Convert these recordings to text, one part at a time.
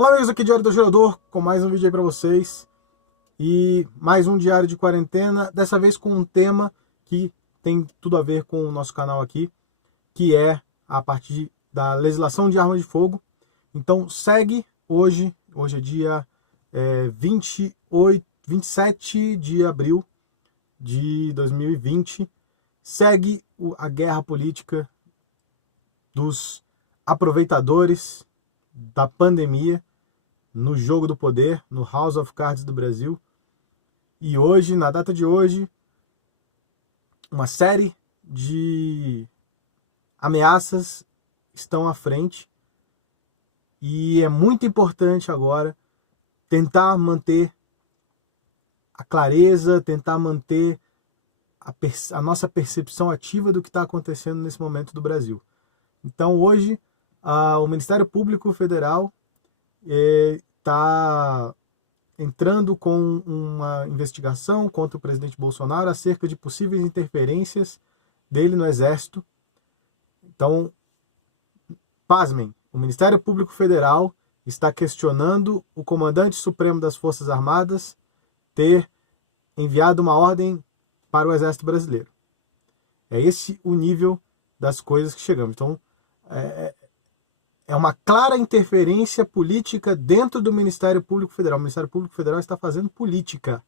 Olá amigos, aqui é Diário do Atirador, com mais um vídeo aí pra vocês. E mais um diário de quarentena, dessa vez com um tema que tem tudo a ver com o nosso canal aqui, que é a partir da legislação de armas de fogo. Então segue hoje é dia 27 de abril de 2020, segue a guerra política dos aproveitadores da pandemia no jogo do poder, no House of Cards do Brasil. E hoje, na data de hoje, uma série de ameaças estão à frente e é muito importante agora tentar manter a clareza, tentar manter a nossa percepção ativa do que está acontecendo nesse momento do Brasil. Então hoje, o Ministério Público Federal está entrando com uma investigação contra o presidente Bolsonaro acerca de possíveis interferências dele no Exército. Então, pasmem, o Ministério Público Federal está questionando o comandante supremo das Forças Armadas ter enviado uma ordem para o Exército Brasileiro. É esse o nível das coisas que chegamos. Então, é uma clara interferência política dentro do Ministério Público Federal. O Ministério Público Federal está fazendo política.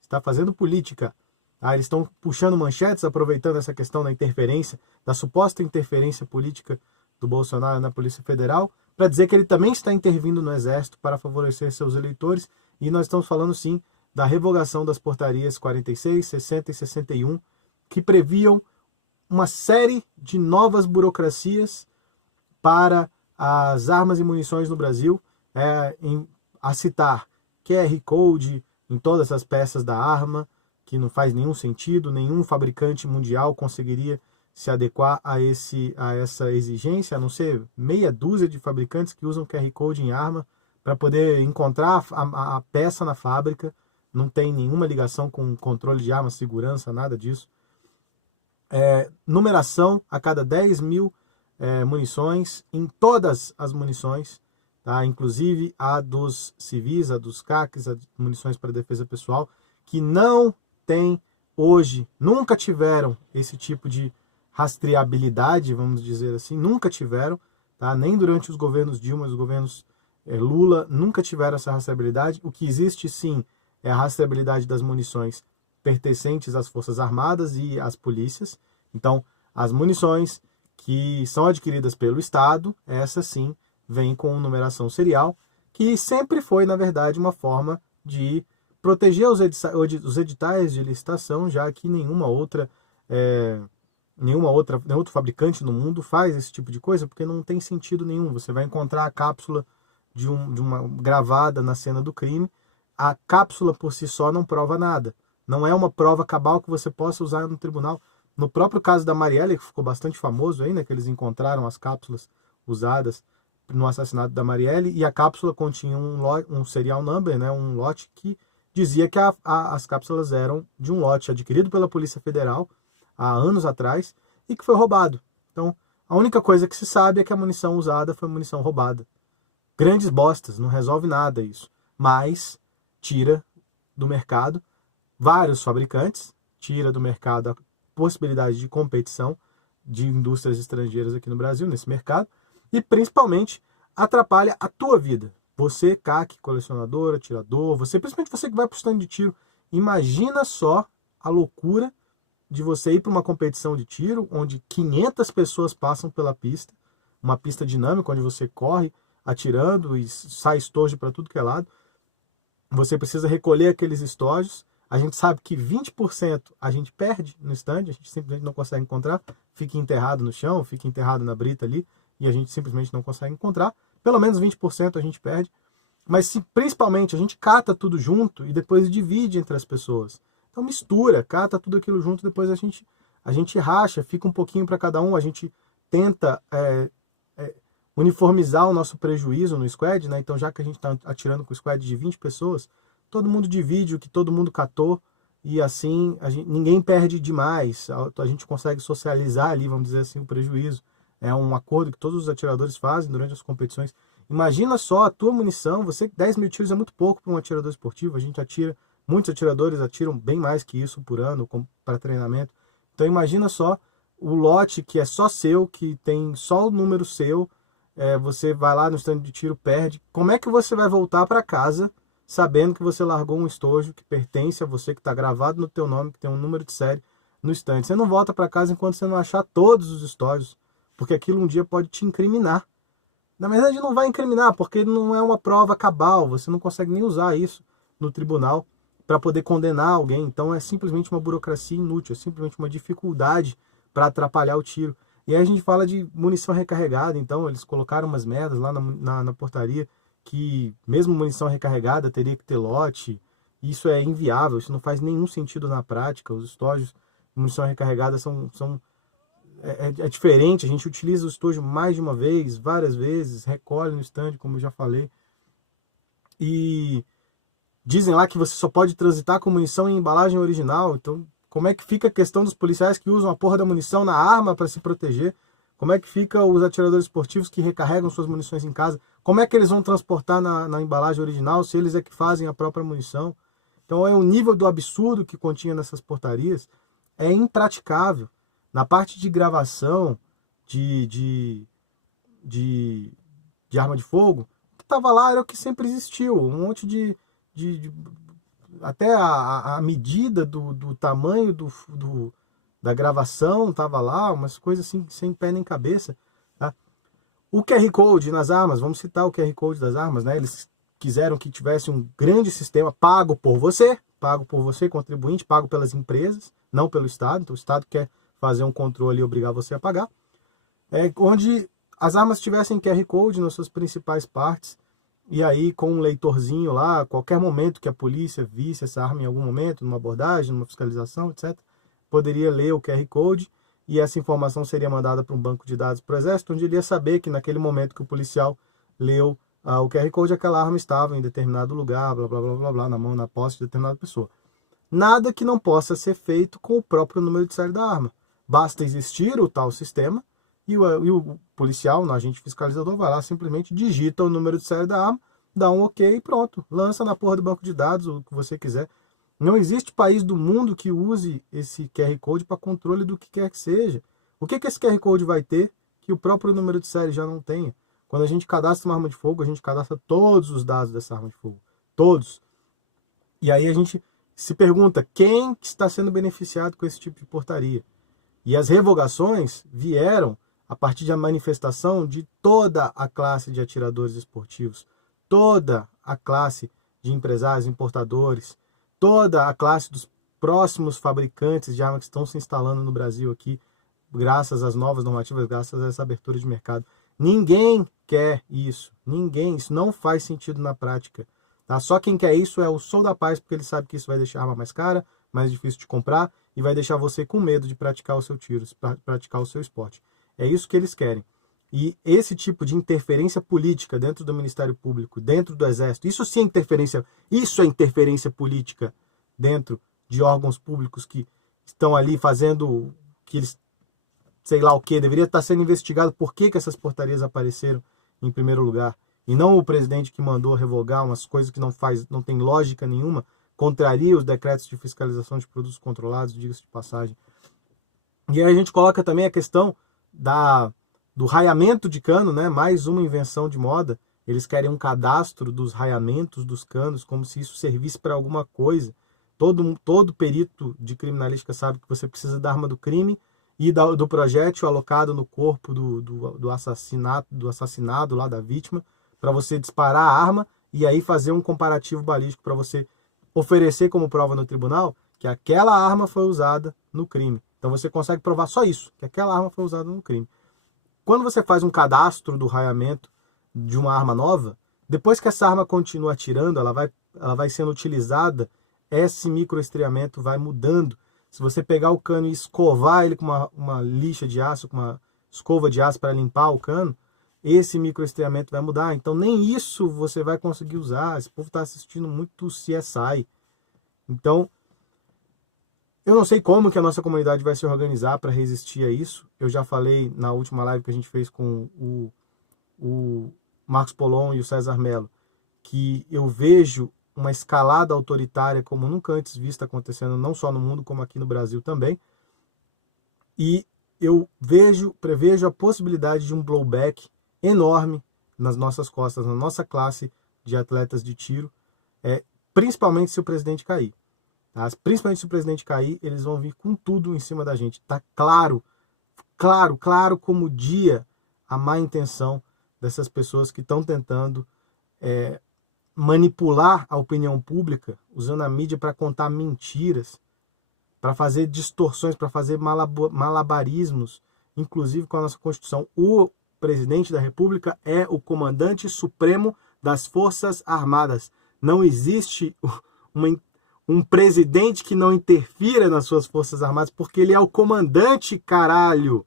Está fazendo política. Eles estão puxando manchetes, aproveitando essa questão da interferência, da suposta interferência política do Bolsonaro na Polícia Federal, para dizer que ele também está intervindo no Exército para favorecer seus eleitores. E nós estamos falando, sim, da revogação das portarias 46, 60 e 61, que previam uma série de novas burocracias para as armas e munições no Brasil, a citar QR Code em todas as peças da arma, que não faz nenhum sentido, nenhum fabricante mundial conseguiria se adequar a essa exigência, a não ser meia dúzia de fabricantes que usam QR Code em arma para poder encontrar a peça na fábrica. Não tem nenhuma ligação com controle de arma, segurança, nada disso. Numeração a cada 10 mil munições, em todas as munições, tá? Inclusive a dos civis, a dos CACs, a de munições para defesa pessoal, que não tem hoje, nunca tiveram esse tipo de rastreabilidade, vamos dizer assim, nunca tiveram, tá? Nem durante os governos Dilma, os governos Lula, nunca tiveram essa rastreabilidade. O que existe sim é a rastreabilidade das munições pertencentes às Forças Armadas e às polícias. Então, as munições que são adquiridas pelo Estado, essa sim vem com numeração serial, que sempre foi, na verdade, uma forma de proteger os editais de licitação, já que nenhum outro fabricante no mundo faz esse tipo de coisa, porque não tem sentido nenhum. Você vai encontrar a cápsula de uma gravada na cena do crime, a cápsula por si só não prova nada. Não é uma prova cabal que você possa usar no tribunal. No próprio caso da Marielle, que ficou bastante famoso aí, né, que eles encontraram as cápsulas usadas no assassinato da Marielle, e a cápsula continha um serial number, né, um lote que dizia que as cápsulas eram de um lote adquirido pela Polícia Federal há anos atrás e que foi roubado. Então, a única coisa que se sabe é que a munição usada foi munição roubada. Grandes bostas, não resolve nada isso, mas tira do mercado vários fabricantes, tira do mercado a possibilidade de competição de indústrias estrangeiras aqui no Brasil, nesse mercado, e principalmente atrapalha a tua vida. Você, CAC, colecionador, atirador, principalmente você que vai para o stand de tiro, imagina só a loucura de você ir para uma competição de tiro, onde 500 pessoas passam pela pista, uma pista dinâmica, onde você corre atirando e sai estojo para tudo que é lado. Você precisa recolher aqueles estojos. A gente sabe que 20% a gente perde no stand, a gente simplesmente não consegue encontrar, fica enterrado no chão, fica enterrado na brita ali, e a gente simplesmente não consegue encontrar. Pelo menos 20% a gente perde. Mas se principalmente a gente cata tudo junto e depois divide entre as pessoas. Então mistura, cata tudo aquilo junto, depois a gente racha, fica um pouquinho para cada um, a gente tenta uniformizar o nosso prejuízo no squad, né? Então já que a gente está atirando com o squad de 20 pessoas, todo mundo divide o que todo mundo catou e assim ninguém perde demais. A gente consegue socializar ali, vamos dizer assim, o prejuízo. É um acordo que todos os atiradores fazem durante as competições Imagina só a tua munição, 10 mil tiros é muito pouco para um atirador esportivo, a gente atira, muitos atiradores atiram bem mais que isso por ano para treinamento. Então imagina só o lote que é só seu, que tem só o número seu, você vai lá no stand de tiro, perde. Como é que você vai voltar para casa sabendo que você largou um estojo que pertence a você, que está gravado no teu nome, que tem um número de série no stand? Você não volta para casa enquanto você não achar todos os estojos, porque aquilo um dia pode te incriminar. Na verdade, não vai incriminar, porque não é uma prova cabal, você não consegue nem usar isso no tribunal para poder condenar alguém. Então é simplesmente uma burocracia inútil, é simplesmente uma dificuldade para atrapalhar o tiro. E aí a gente fala de munição recarregada, então eles colocaram umas merdas lá na portaria que mesmo munição recarregada teria que ter lote. Isso é inviável, isso não faz nenhum sentido na prática. Os estojos de munição recarregada é diferente, a gente utiliza o estojo mais de uma vez, várias vezes, recolhe no stand, como eu já falei. E dizem lá que você só pode transitar com munição em embalagem original. Então, como é que fica a questão dos policiais que usam a porra da munição na arma para se proteger? Como é que fica os atiradores esportivos que recarregam suas munições em casa? Como é que eles vão transportar na embalagem original se eles é que fazem a própria munição? Então, o nível do absurdo que continha nessas portarias é impraticável. Na parte de gravação de arma de fogo, o que estava lá era o que sempre existiu. Um monte até a medida do tamanho da gravação estava lá, umas coisas assim sem pé nem cabeça. Tá? O QR Code nas armas, vamos citar o QR Code das armas, né? Eles quiseram que tivesse um grande sistema pago por você, contribuinte, pago pelas empresas, não pelo Estado. Então o Estado quer fazer um controle e obrigar você a pagar, onde as armas tivessem QR Code nas suas principais partes, e aí com um leitorzinho lá, a qualquer momento que a polícia visse essa arma em algum momento, numa abordagem, numa fiscalização, etc., poderia ler o QR Code, e essa informação seria mandada para um banco de dados para o Exército, onde ele ia saber que naquele momento que o policial leu o QR Code, aquela arma estava em determinado lugar, blá, blá, blá, blá, blá, na posse de determinada pessoa. Nada que não possa ser feito com o próprio número de série da arma. Basta existir o tal sistema e o policial, o agente fiscalizador, vai lá, simplesmente digita o número de série da arma, dá um ok e pronto. Lança na porra do banco de dados o que você quiser. Não existe país do mundo que use esse QR Code para controle do que quer que seja. O que esse QR Code vai ter que o próprio número de série já não tenha? Quando a gente cadastra uma arma de fogo, a gente cadastra todos os dados dessa arma de fogo. Todos. E aí a gente se pergunta quem está sendo beneficiado com esse tipo de portaria. E as revogações vieram a partir da manifestação de toda a classe de atiradores esportivos, toda a classe de empresários, importadores, toda a classe dos próximos fabricantes de armas que estão se instalando no Brasil aqui, graças às novas normativas, graças a essa abertura de mercado. Ninguém quer isso, isso não faz sentido na prática. Tá? Só quem quer isso é o Som da Paz, porque ele sabe que isso vai deixar a arma mais cara, mais difícil de comprar, e vai deixar você com medo de praticar o seu tiro, praticar o seu esporte. É isso que eles querem. E esse tipo de interferência política dentro do Ministério Público, dentro do Exército, isso sim é interferência política dentro de órgãos públicos que estão ali fazendo que eles, sei lá o que, deveria estar sendo investigado por que essas portarias apareceram em primeiro lugar. E não o presidente que mandou revogar umas coisas que não tem lógica nenhuma, contraria os decretos de fiscalização de produtos controlados, diga-se de passagem. E aí a gente coloca também a questão do raiamento de cano, né? Mais uma invenção de moda. Eles querem um cadastro dos raiamentos dos canos, como se isso servisse para alguma coisa. Todo perito de criminalística sabe que você precisa da arma do crime e do projétil alocado no corpo do assassinado lá da vítima, para você disparar a arma e aí fazer um comparativo balístico para você oferecer como prova no tribunal que aquela arma foi usada no crime. Então você consegue provar só isso, que aquela arma foi usada no crime. Quando você faz um cadastro do raiamento de uma arma nova, depois que essa arma continua atirando, ela vai sendo utilizada, esse microestriamento vai mudando. Se você pegar o cano e escovar ele com uma lixa de aço, com uma escova de aço para limpar o cano, esse microestriamento vai mudar. Então nem isso você vai conseguir usar. Esse povo está assistindo muito CSI. Então, eu não sei como que a nossa comunidade vai se organizar para resistir a isso. Eu já falei na última live que a gente fez com o Marcos Polon e o César Mello, que eu vejo uma escalada autoritária como nunca antes vista acontecendo, não só no mundo, como aqui no Brasil também. E eu prevejo a possibilidade de um blowback enorme nas nossas costas, na nossa classe de atletas de tiro, principalmente se o presidente cair. Tá? Principalmente se o presidente cair, eles vão vir com tudo em cima da gente. Tá claro como o dia a má intenção dessas pessoas que estão tentando manipular a opinião pública, usando a mídia para contar mentiras, para fazer distorções, para fazer malabarismos, inclusive com a nossa Constituição. O presidente da República é o comandante supremo das Forças Armadas. Não existe um presidente que não interfira nas suas Forças Armadas, porque ele é o comandante, caralho.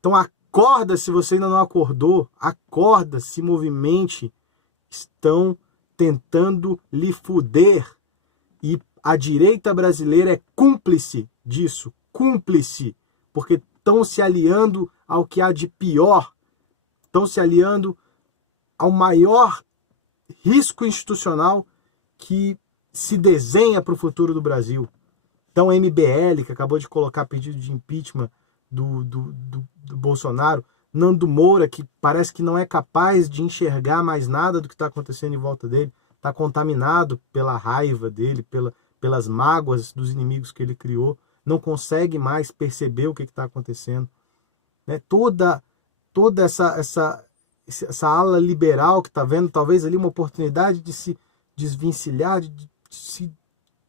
Então acorda, se você ainda não acordou, acorda, se movimente. Estão tentando lhe fuder. E a direita brasileira é cúmplice disso, cúmplice, porque estão se aliando ao que há de pior, estão se aliando ao maior risco institucional que se desenha para o futuro do Brasil. Então, a MBL, que acabou de colocar pedido de impeachment do Bolsonaro, Nando Moura, que parece que não é capaz de enxergar mais nada do que está acontecendo em volta dele, está contaminado pela raiva dele, pelas mágoas dos inimigos que ele criou, não consegue mais perceber o que está acontecendo. Né? Toda essa ala liberal que está vendo, talvez ali uma oportunidade de se desvencilhar, de se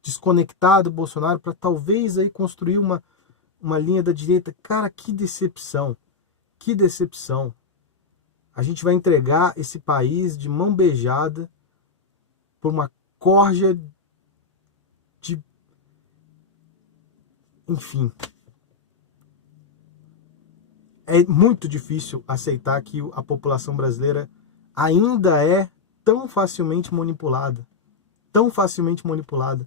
desconectar do Bolsonaro para talvez aí construir uma linha da direita. Cara, que decepção. Que decepção. A gente vai entregar esse país de mão beijada por uma corja de... Enfim. É muito difícil aceitar que a população brasileira ainda é tão facilmente manipulada. Tão facilmente manipulada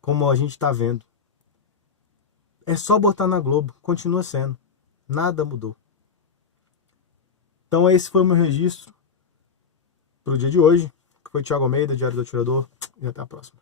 como a gente está vendo. É só botar na Globo. Continua sendo. Nada mudou. Então esse foi o meu registro para o dia de hoje, que foi Thiago Almeida, Diário do Atirador, e até a próxima.